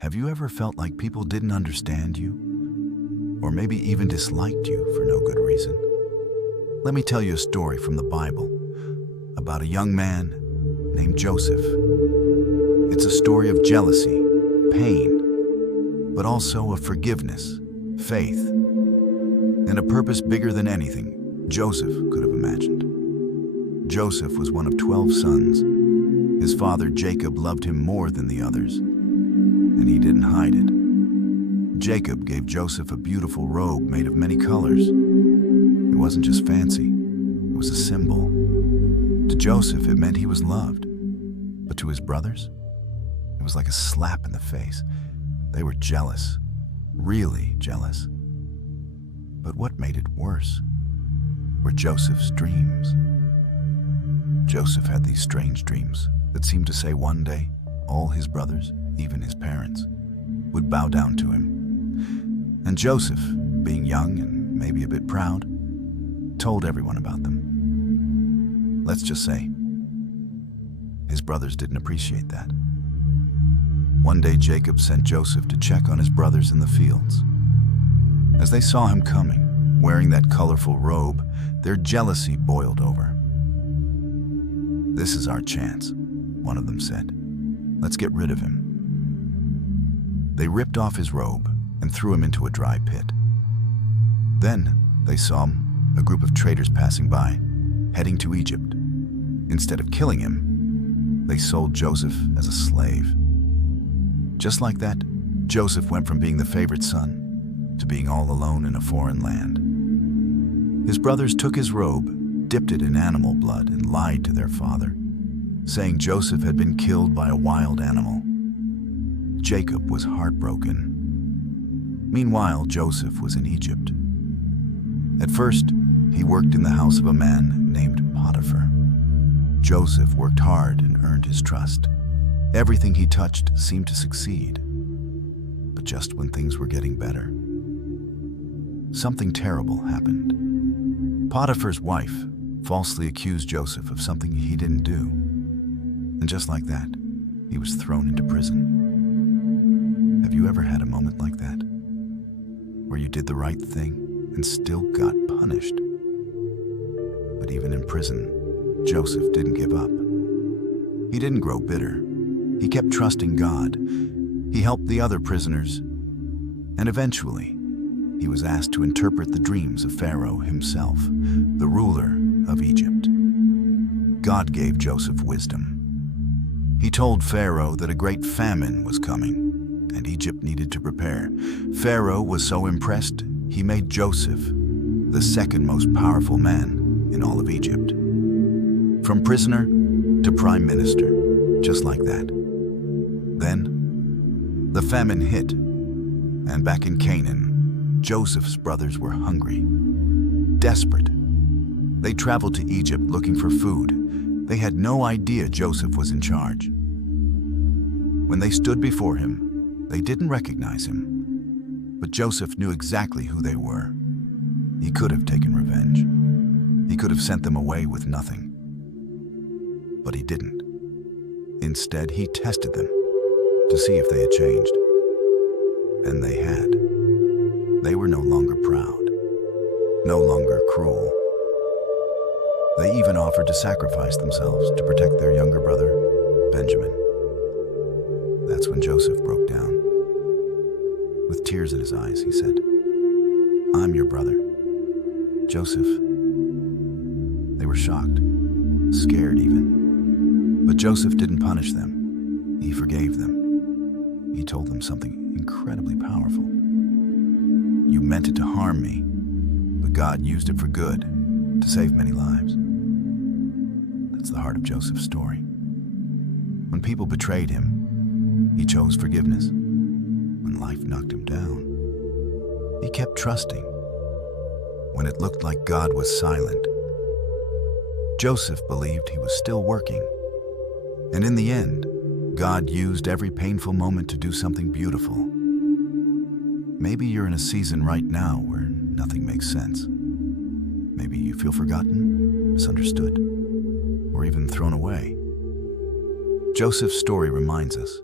Have you ever felt like people didn't understand you? Or maybe even disliked you for no good reason? Let me tell you a story from the Bible about a young man named Joseph. It's a story of jealousy, pain, but also of forgiveness, faith, and a purpose bigger than anything Joseph could have imagined. Joseph was one of 12 sons. His father Jacob loved him more than the others, and he didn't hide it. Jacob gave Joseph a beautiful robe made of many colors. It wasn't just fancy, it was a symbol. To Joseph, it meant he was loved. But to his brothers, it was like a slap in the face. They were jealous, really jealous. But what made it worse were Joseph's dreams. Joseph had these strange dreams that seemed to say one day all his brothers, even his parents, would bow down to him. And Joseph, being young and maybe a bit proud, told everyone about them. Let's just say, his brothers didn't appreciate that. One day Jacob sent Joseph to check on his brothers in the fields. As they saw him coming, wearing that colorful robe, their jealousy boiled over. "This is our chance," one of them said. "Let's get rid of him." They ripped off his robe and threw him into a dry pit. Then they saw a group of traders passing by, heading to Egypt. Instead of killing him, they sold Joseph as a slave. Just like that, Joseph went from being the favorite son to being all alone in a foreign land. His brothers took his robe, dipped it in animal blood, and lied to their father, saying Joseph had been killed by a wild animal. Jacob was heartbroken. Meanwhile, Joseph was in Egypt. At first, he worked in the house of a man named Potiphar. Joseph worked hard and earned his trust. Everything he touched seemed to succeed. But just when things were getting better, something terrible happened. Potiphar's wife falsely accused Joseph of something he didn't do. And just like that, he was thrown into prison. Have you ever had a moment like that, where you did the right thing and still got punished? But even in prison, Joseph didn't give up. He didn't grow bitter. He kept trusting God. He helped the other prisoners, and eventually, he was asked to interpret the dreams of Pharaoh himself, the ruler of Egypt. God gave Joseph wisdom. He told Pharaoh that a great famine was coming, and Egypt needed to prepare. Pharaoh was so impressed, he made Joseph the second most powerful man in all of Egypt. From prisoner to prime minister, just like that. Then, the famine hit, and back in Canaan, Joseph's brothers were hungry, desperate. They traveled to Egypt looking for food. They had no idea Joseph was in charge. When they stood before him, they didn't recognize him. But Joseph knew exactly who they were. He could have taken revenge. He could have sent them away with nothing. But he didn't. Instead, he tested them to see if they had changed. And they had. They were no longer proud, no longer cruel. They even offered to sacrifice themselves to protect their younger brother, Benjamin. That's when Joseph broke down. With tears in his eyes, he said, "I'm your brother, Joseph." They were shocked, scared even. But Joseph didn't punish them. He forgave them. He told them something incredibly powerful. "You meant it to harm me, but God used it for good, to save many lives." That's the heart of Joseph's story. When people betrayed him, he chose forgiveness. When life knocked him down, he kept trusting. When it looked like God was silent, Joseph believed he was still working. And in the end, God used every painful moment to do something beautiful. Maybe you're in a season right now where nothing makes sense. Maybe you feel forgotten, misunderstood, or even thrown away. Joseph's story reminds us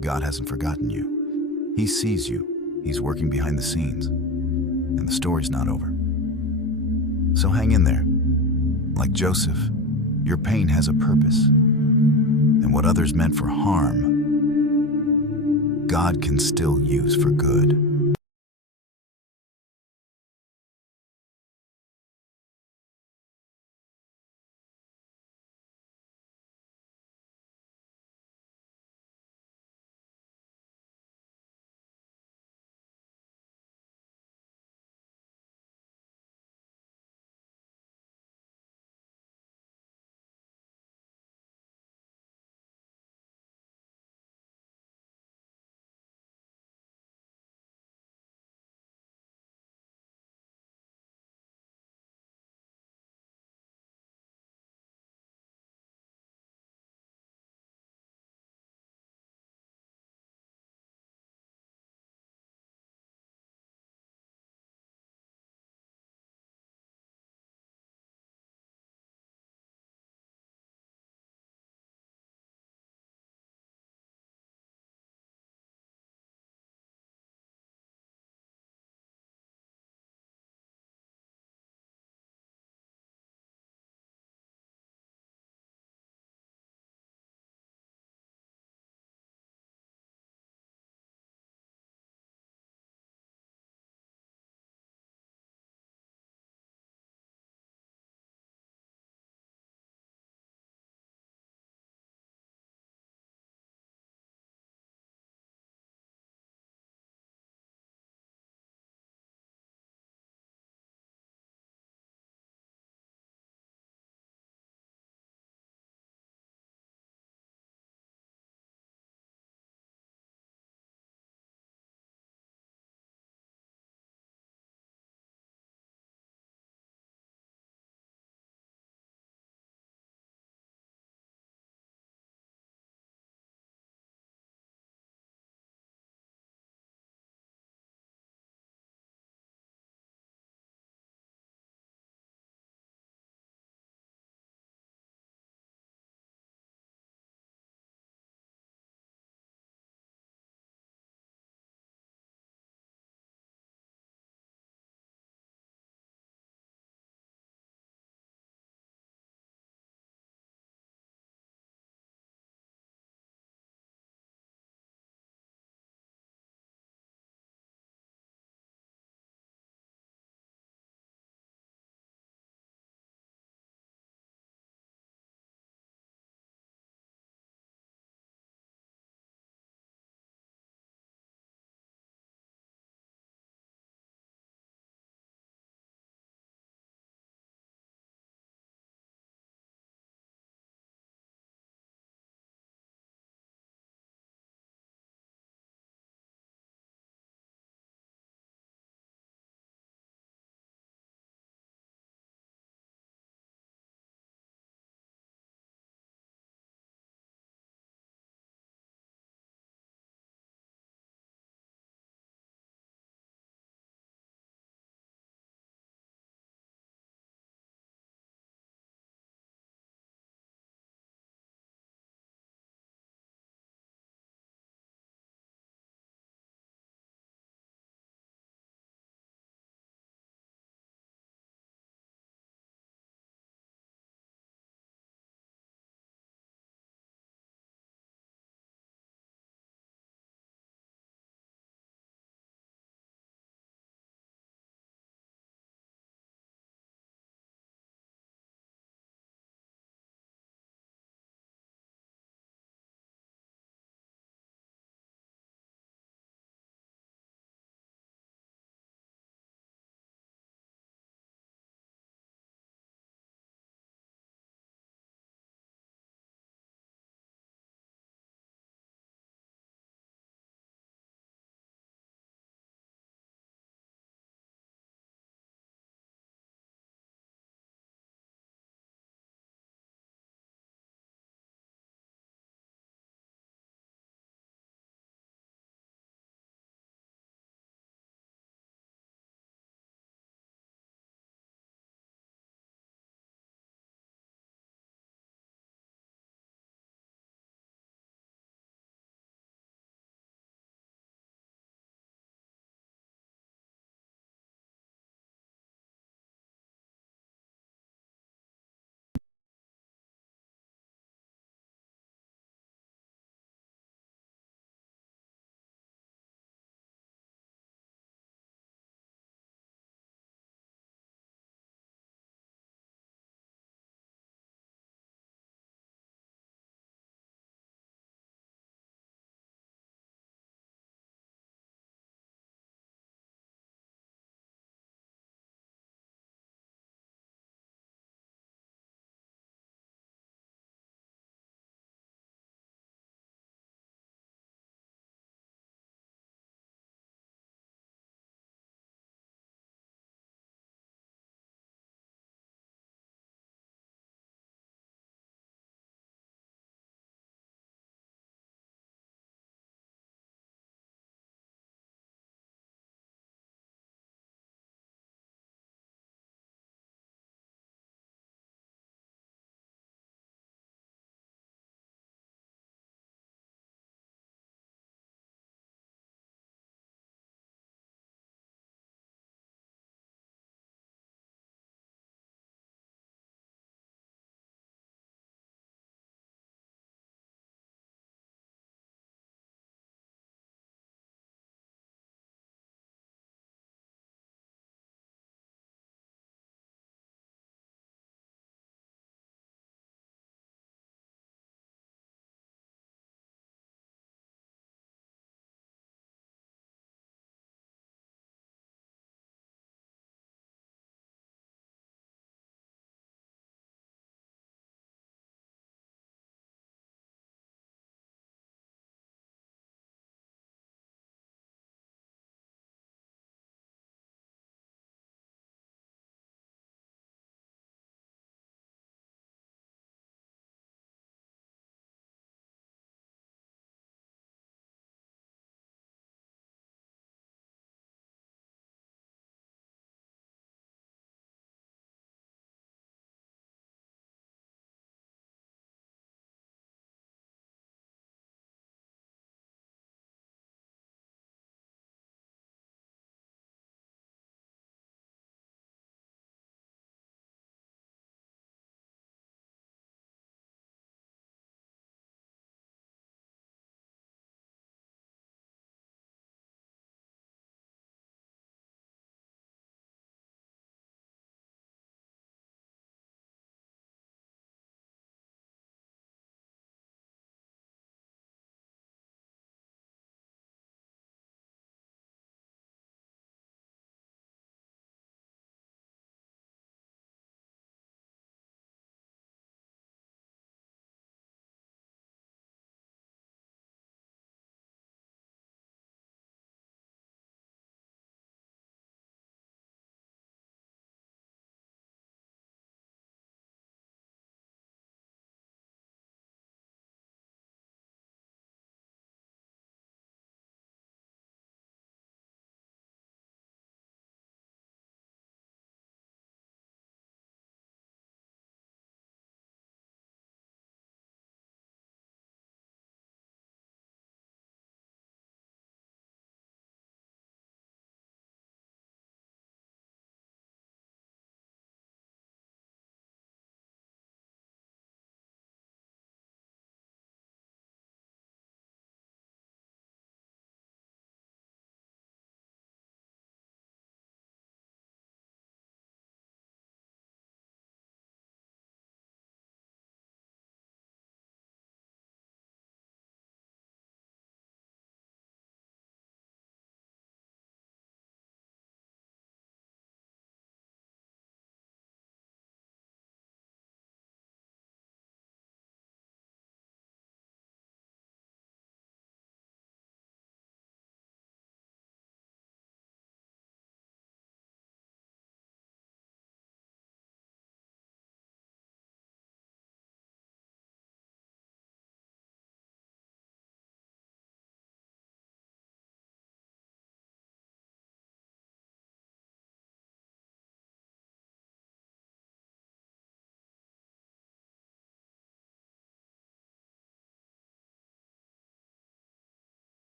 God hasn't forgotten you. He sees you. He's working behind the scenes. And the story's not over. So hang in there. Like Joseph, your pain has a purpose. And what others meant for harm, God can still use for good.